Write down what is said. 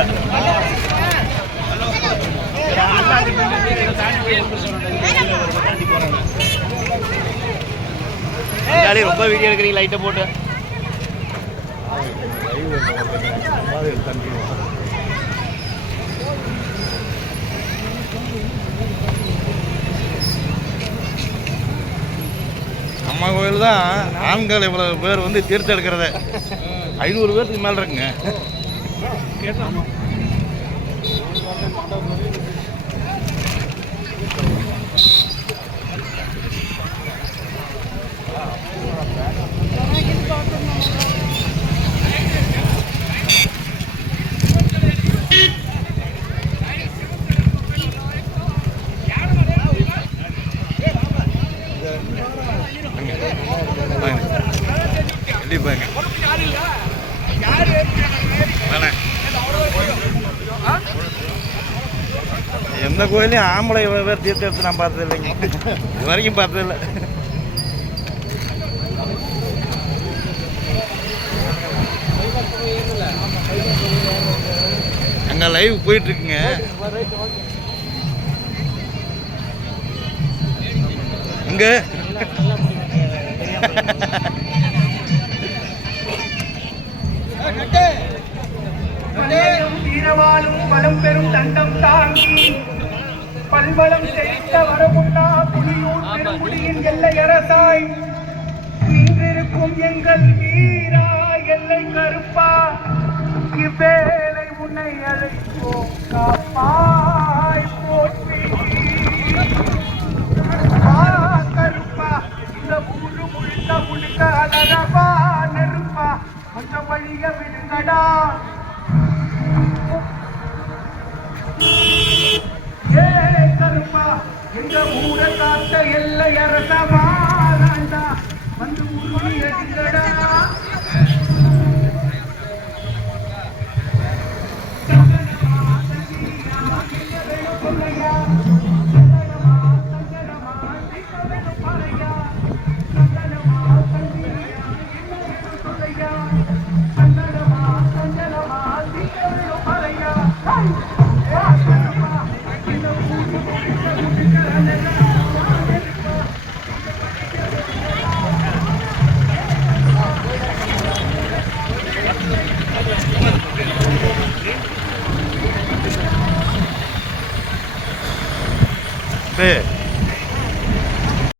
இல்லை. ரொம்ப வீடியோ எடுக்கிறீங்க லைட்டை போட்டு. அம்மா கோயில் தான் ஆண்கள் இவ்வளவு பேர் வந்து தீர்த்தம் எடுக்கிறத 500 பேருக்கு மேலே இருக்குங்க. எந்த கோயிலையும் ஆம்பளை பேர் தீர்த்தம் எடுத்து நான் பார்த்தது இல்லைங்க, இது வரைக்கும் பார்த்ததில்லை. அங்கே லைவ் போயிட்டுருக்குங்க. இங்கே வீரவாளும் பலம் பெரும் தண்டம் தாங்கி பல்வளம் செழித்த வரமுண்டா புலியூர் பெருங்குடியின் எல்லை அரசாய் நின்றிருக்கும் எங்கள் வீரா எல்லை கருப்பா, இவ்வேளை உன்னை அழைப்போம் காப்பாய் போற்றி. கருப்பா இந்த ஊரு முழுக்க முழுக்க அலரபா நெருப்பா, கொஞ்சம் வழிய விடுங்கடா. ஏ கருப்பா எங்க ஊரை காத்த எல்லை அரசவாண்டா, வந்து உருளி எடுங்கடா. 네.